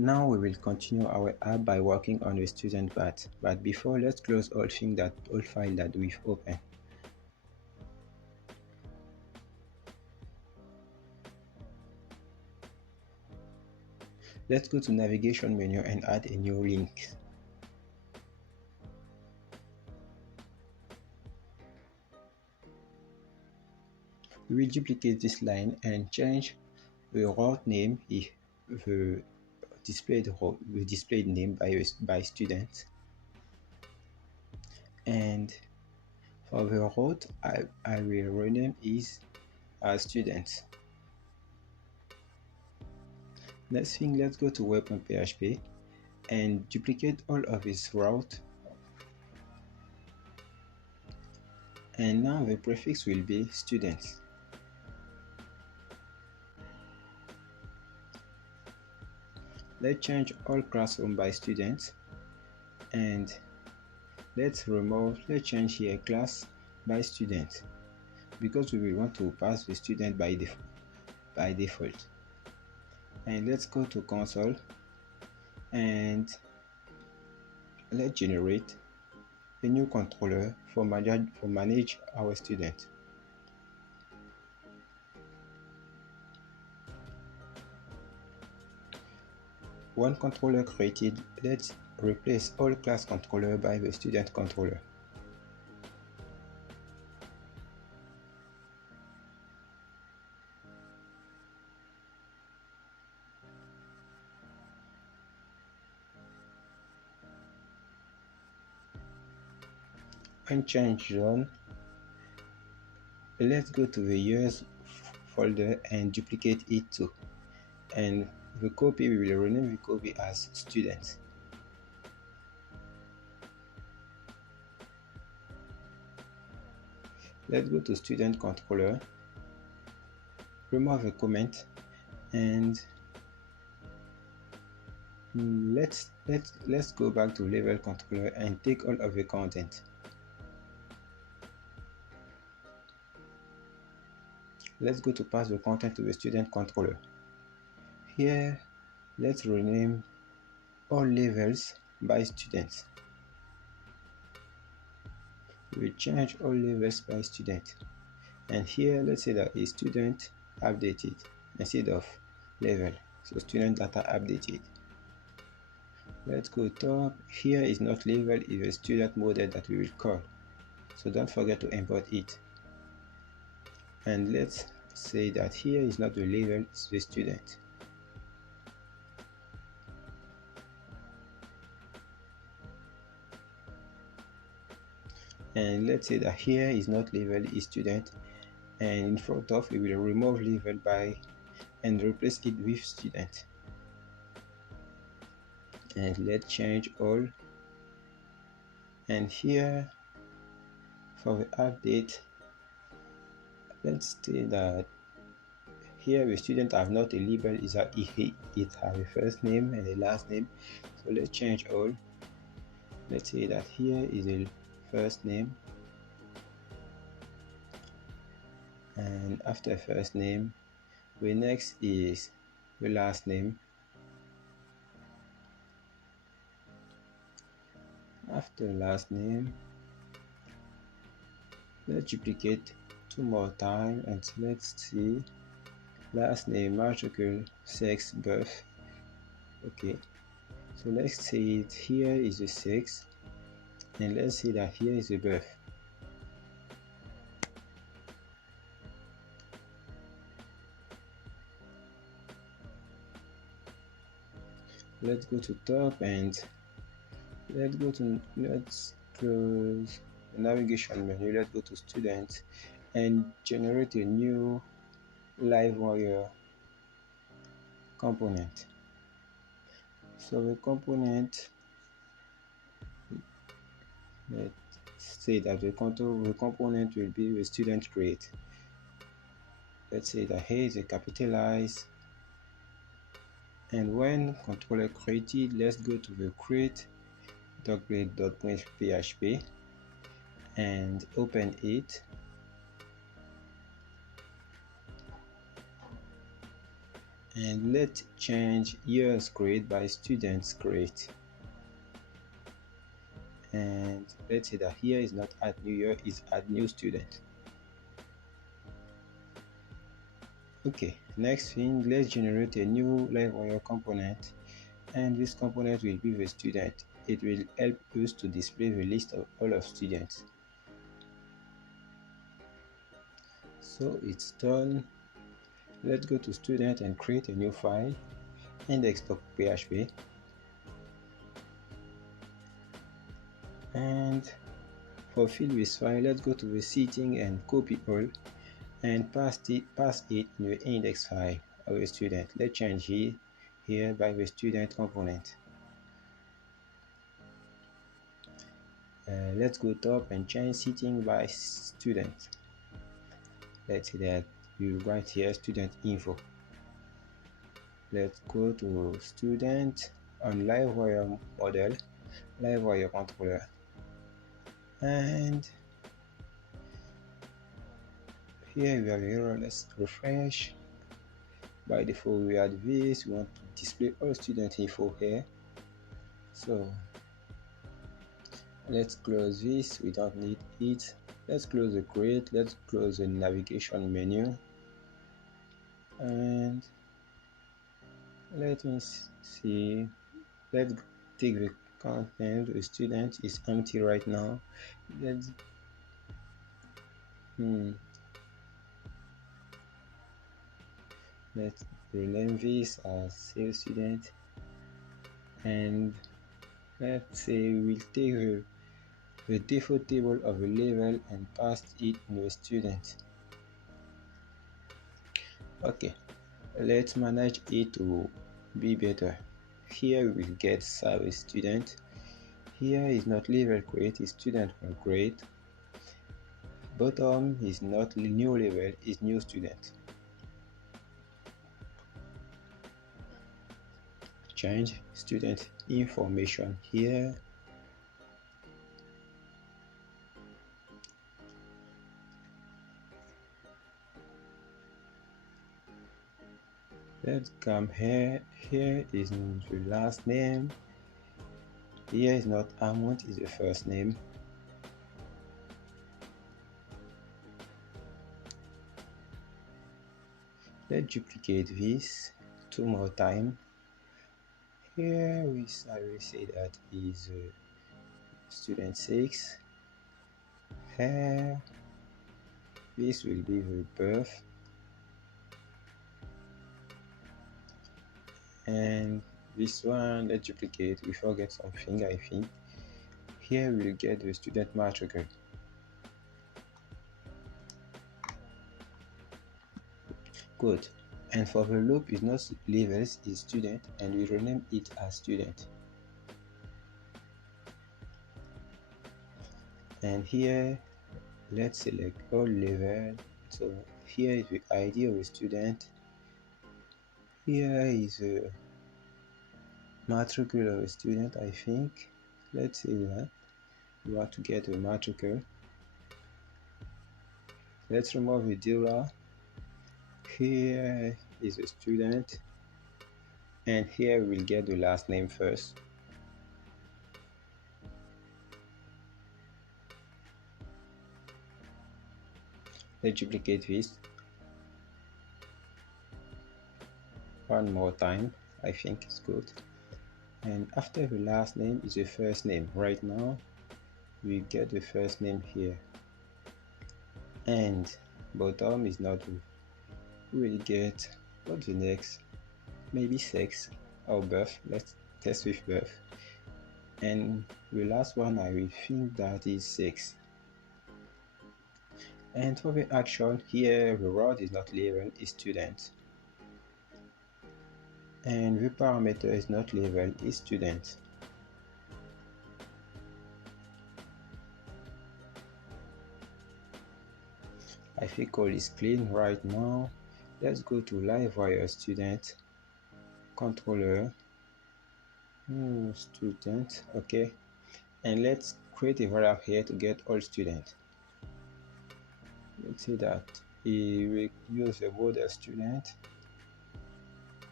Now we will continue our app by working on the student path. But before, let's close all file that we've opened. Let's go to navigation menu and add a new link. We will duplicate this line and change the route name if the displayed name by student. And for the route, I will rename is student. Next thing, let's go to web.php and duplicate all of its route. And now the prefix will be student. Let's change all classroom by student, and let's change here class by student, because we will want to pass the student by default. And let's go to console and let's generate a new controller for manage our student. One controller created, let's replace all class controller by the student controller. When change done, let's go to the years folder and duplicate it too. And the copy, we will rename the copy as student. Let's go to student controller, remove the comment, and let's go back to level controller and take all of the content. Let's go to pass the content to the student controller. Here, let's rename all levels by students. We change all levels by student. And here, let's say that is student updated instead of level. So student data updated. Let's go top. Here is not level, it's a student model that we will call. So don't forget to import it. And let's say that here is not the level, it's the student. And let's say that here is not level, is student, and in front of we will remove level by and replace it with student. And let's change all. And here for the update, let's say that here the student have not a label, is that it have a first name and a last name. So let's change all. Let's say that here is a first name, and after first name the next is the last name. After last name, let's duplicate two more times and let's see last name, article, sex, birth. Okay, so let's say it here is the sex, and let's see that here is the birth. Let's go to top and let's close the navigation menu. Let's go to students and generate a new Livewire component. So the component, let's say that the component will be the student create. Let's say that here is a capitalized, and when controller created, let's go to the create.create.php and open it. and let's change years created by students create. And let's say that here is not add new year, is add new student. Okay, next thing, let's generate a new Livewire component, and this component will be the student. It will help us to display the list of all of students. So it's done. Let's go to student and create a new file, index.php, and for fill this file, let's go to the setting and copy all and pass it in the index file of a student. Let's change here by the student component. Let's go top and change setting by student. Let's say that we write here student info. Let's go to student on Livewire model, Livewire controller, and here we have error. Let's refresh. By default we add this. We want to display all student info here, so let's close this. We don't need it. Let's close the create. Let's close the navigation menu, and let me see. Let's take the content. The student is empty right now. Let's let's rename this as save student, and let's say we'll take the default table of a level and pass it in the student. Okay, let's manage it to be better. Here we will get service student. Here is not level create, is student will create. Bottom is not new level, is new student. Change student information here. Let's come here. Here is the last name. Here is not Amount, is the first name. Let's duplicate this 2 more times. Here I will say that is student 6. Here this will be the birth, and this one let's duplicate. We forget something, I think. Here we'll get the student matrix. Good. And for the loop is not levels, is student, and we rename it as student. And here let's select all level. So here is the ID of a student. Here is a matricule of a student, I think. Let's say that we want to get a matricule. Let's remove the DIRA. Here is a student, and here we'll get the last name first. Let's duplicate this one more time. I think it's good. And after the last name is the first name. Right now we get the first name here, and bottom is not good. We'll get what's the next, maybe sex or birth. Let's test with birth, and the last one I will think that is sex. And for the action here, the rod is not labeled, is student, and the parameter is not labeled, is student. I think all is clean right now. Let's go to Livewire student controller, student. Okay, and let's create a variable here to get all students. Let's say that we use the word student,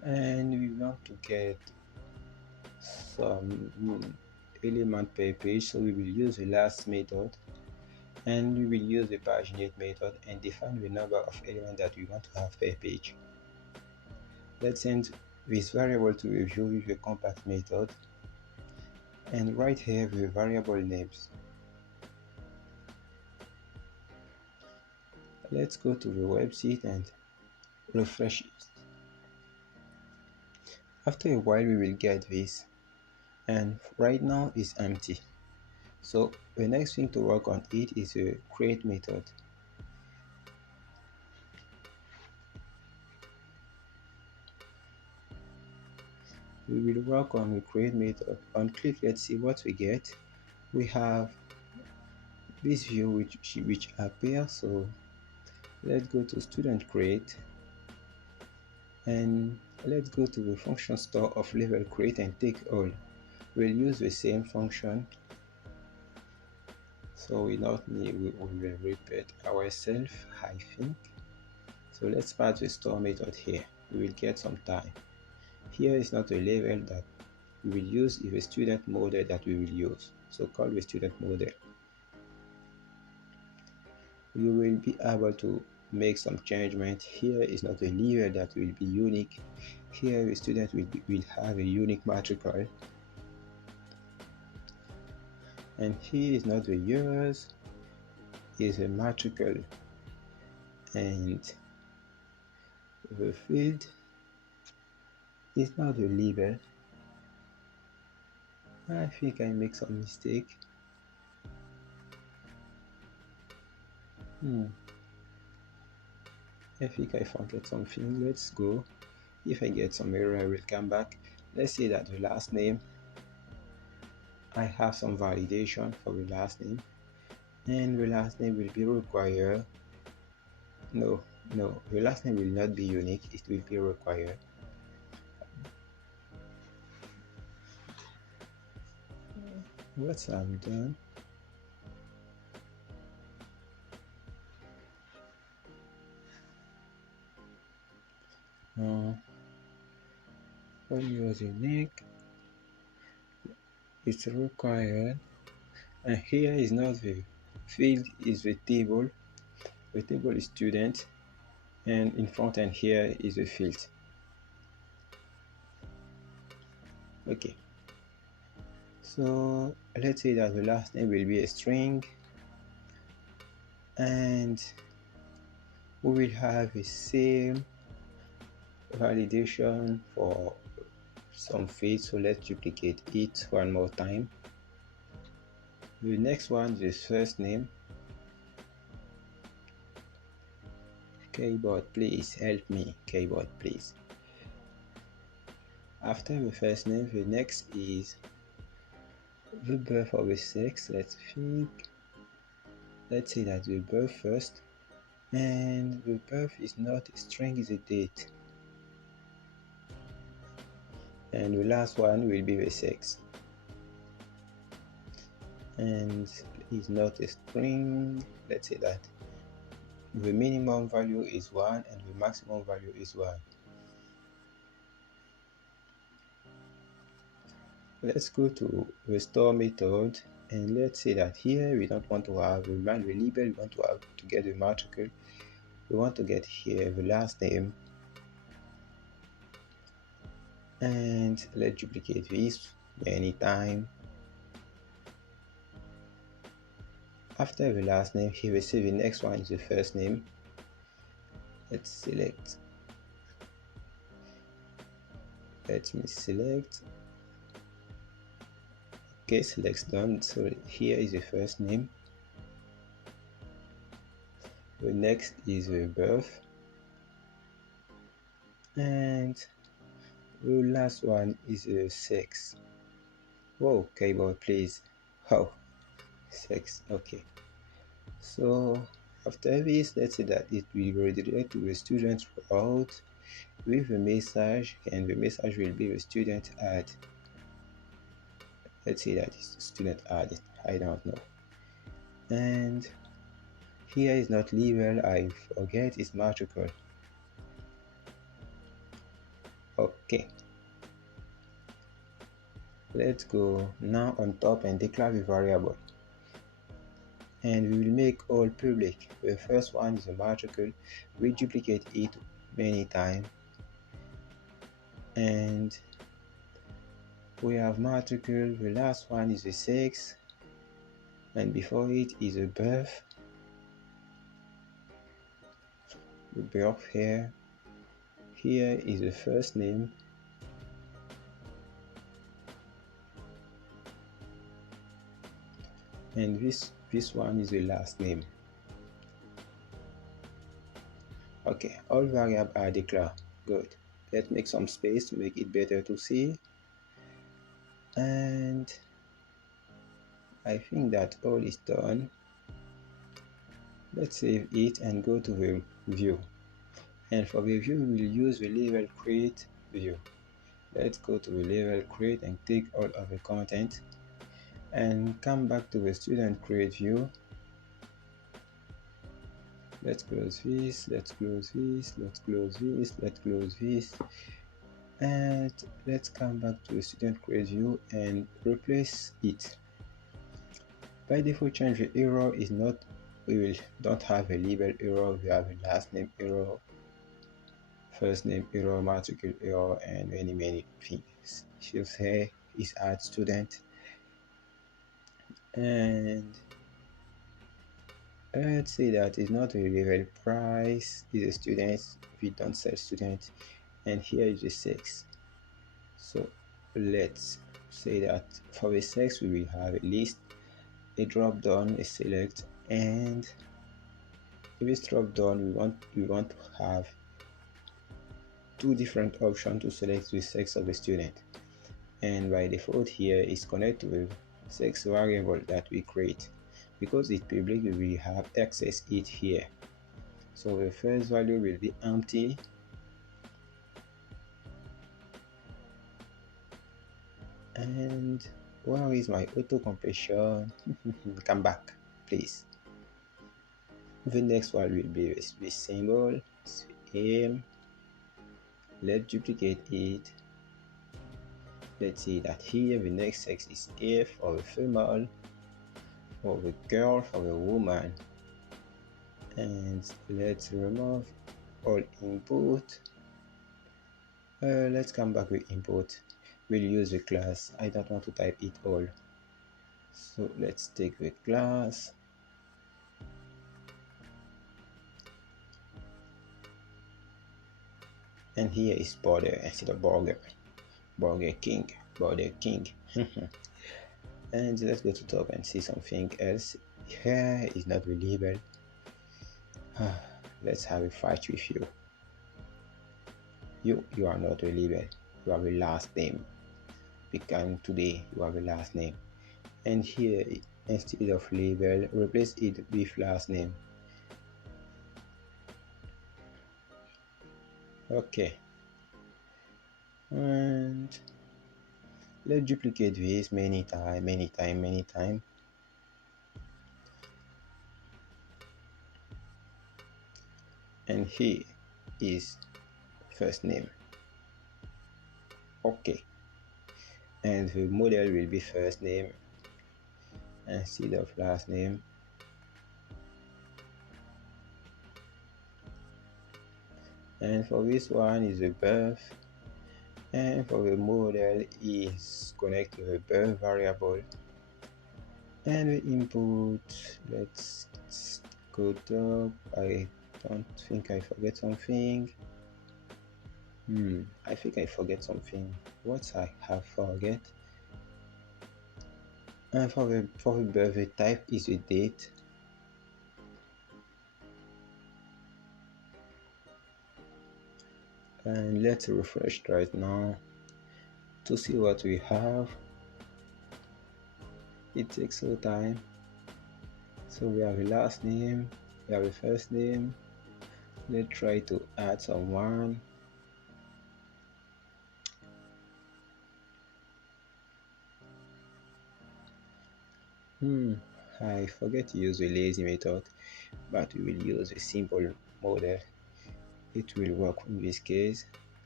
and we want to get some element per page, so we will use the last method, and we will use the paginate method and define the number of elements that we want to have per page. Let's send this variable to a view with the compact method, and right here the variable names. Let's go to the website and refresh it. After a while we will get this, and right now it's empty. So the next thing to work on it is a create method. We will work on the create method. On click, let's see what we get. We have this view which appears. So let's go to student create, and let's go to the function store of level create and take all. We'll use the same function, so we will repeat ourselves, I think. So let's pass the store method here. We will get some time. Here is not a level that we will use, is a student model that we will use. So call the student model. You will be able to make some changement. Here is not a level that will be unique. Here the student will have a unique matricle. And here is not the years, is a matricle. And the field is not a level. I think I make some mistake. I think I forget something. Let's go. If I get some error, I will come back. Let's say that the last name, I have some validation for the last name, and the last name will be required. No, the last name will not be unique, it will be required. Once I'm done, when you use unique, it's required. And here is not the field, is the table. The table is student, and in front and here is the field. Okay, so let's say that the last name will be a string, and we will have the same validation for some fields. So let's duplicate it one more time. The next one is first name. Keyboard, please help me. Keyboard, please. After the first name, the next is the birth of the sex. Let's say that the birth first, and the birth is not a string, is a date. And the last one will be the sex, and is not a string. Let's say that the minimum value is 1 and the maximum value is 1. Let's go to the store method, and let's say that here we don't want to have the label, we want to have to get the matricle. We want to get here the last name, and let's duplicate this many times. After the last name, here we see the next one is the first name. Let's select. Let me select. Okay, select done. So here is the first name. The next is the birth, and the last one is the sex. Whoa, keyboard, please. Oh, sex. Okay. So after this, let's say that it will redirect to the student route with a message, and the message will be the student add. Let's say that it's student added. I don't know. And here is not level, I forget, it's matricle. Okay, let's go now on top and declare the variable, and we will make all public. The first one is a matrix. We duplicate it many times, and we have matrix. The last one is a sex, and before it is a birth. The birth here is the first name, and this one is the last name. Okay, all variables are declared. Good. Let's make some space to make it better to see. And I think that all is done. Let's save it and go to the view. And for the view, we will use the level create view. Let's go to the level create and take all of the content and come back to the student create view. Let's close this, let's close this, let's close this, let's close this. And let's come back to the student create view and replace it. By default, change the error is not, we don't have a label error, we have a last name error, first name error, matrix error, and many things. She'll say is add student, and let's say that is not a level price, is a student, we don't sell student, and here is the sex. So let's say that for the sex we will have a list, a drop down, a select, and if it's drop down we want to have two different options to select the sex of the student, and by default here is connected with sex variable that we create. Because it's public, we will have access it here. So the first value will be empty, and where is my auto completion? Come back please. The next one will be this symbol, aim. Let's duplicate it. Let's see that here the next sex is A for the female, for the girl, for the woman, and let's remove all input. Let's come back with input. We'll use the class. I don't want to type it all, so let's take the class. And here is border instead of burger king. And let's go to top and see something else. Here is not the label. Let's have a fight with you. You are not a label, you have a last name. Become today you have a last name, and here instead of label replace it with last name. Okay, and let's duplicate this many time. And here is first name. Okay, and the model will be first name instead of last name. And for this one is the birth, and for the model is connect to the birth variable. And the input, let's go top. I don't think I forget something. I think I forget something. What I have forget? And for the birthday type is a date. And let's refresh right now to see what we have. It takes some time. So we have a last name, we have a first name. Let's try to add someone. I forget to use the lazy method, but we will use a simple model. It will work in this case.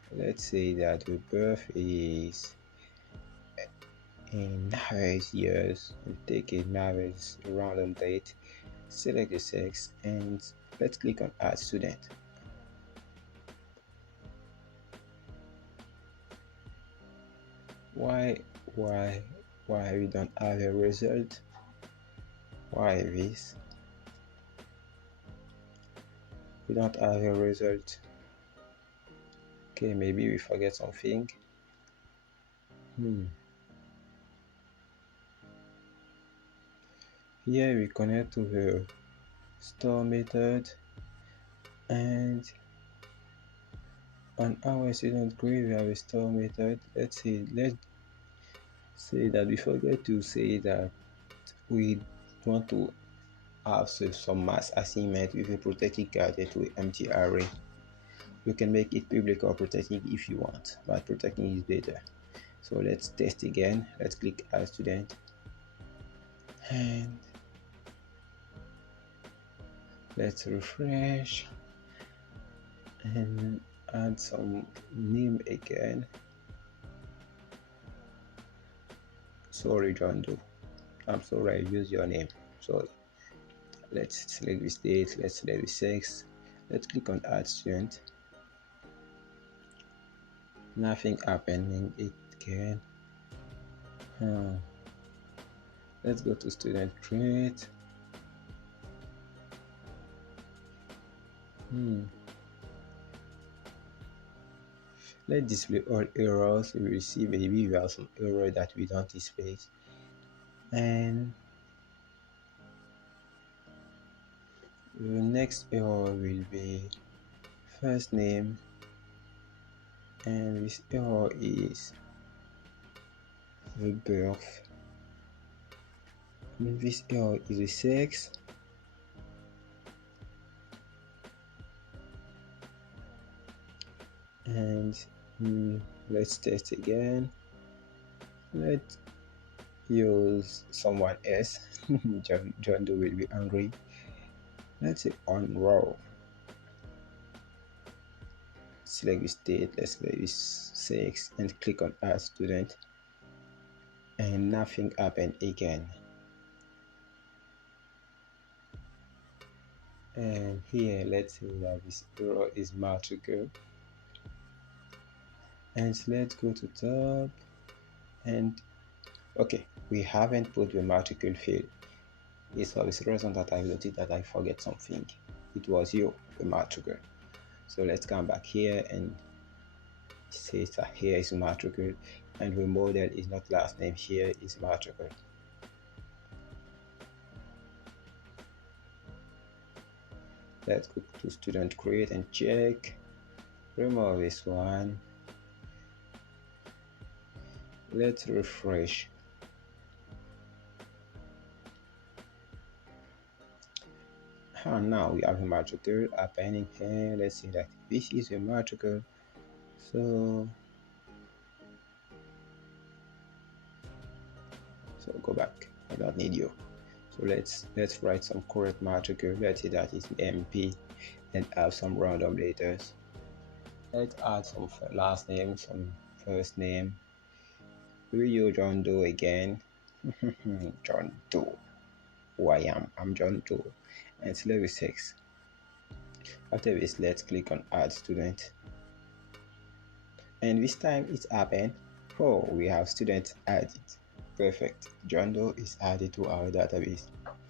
Let's say that the birth is in average years. We take an average random date, select the sex, and let's click on add student. Why why why we don't have a result? Why this? We don't have a result. Okay, maybe we forget something. Here we connect to the store method, and on our student grade we have a store method. Let's say that we forget to say that we want to have some mass assignment with a protected gadget to empty array. You can make it public or protecting if you want, but protecting is better. So let's test again. Let's click add student, and let's refresh and add some name again. Sorry, John Doe. I'm sorry I used your name. Sorry. Let's select the state. Let's select the sex. Let's click on add student. Nothing happening again. Let's go to student create. Let's display all errors. We will see maybe we have some error that we don't display. And the next error will be first name, and this error is the birth. And this error is the sex. And let's test again. Let's use someone else. John Doe will be angry. Let's say on row. Select the state. Let's select this sex and click on add student, and nothing happened again. And here let's say that this error is matrical, and let's go to top, and okay, we haven't put the matrical field. It's for this reason that I noticed that I forget something. It was you, the matrical. So let's come back here and say that here is matrical, and the model is not last name, here is matrical. Let's go to student create and check. Remove this one. Let's refresh. And now we have a matrical happening here. Let's see that this is a matrical. So go back. I don't need you. So let's write some correct matrical. Let's say that is MP, and have some random letters. Let's add some last name, some first name. Who you, John Doe again? John Doe. Who I am? I'm John Doe. And select the sex. After this, let's click on add student. And this time it's happened. Oh, we have students added. Perfect. John Doe is added to our database.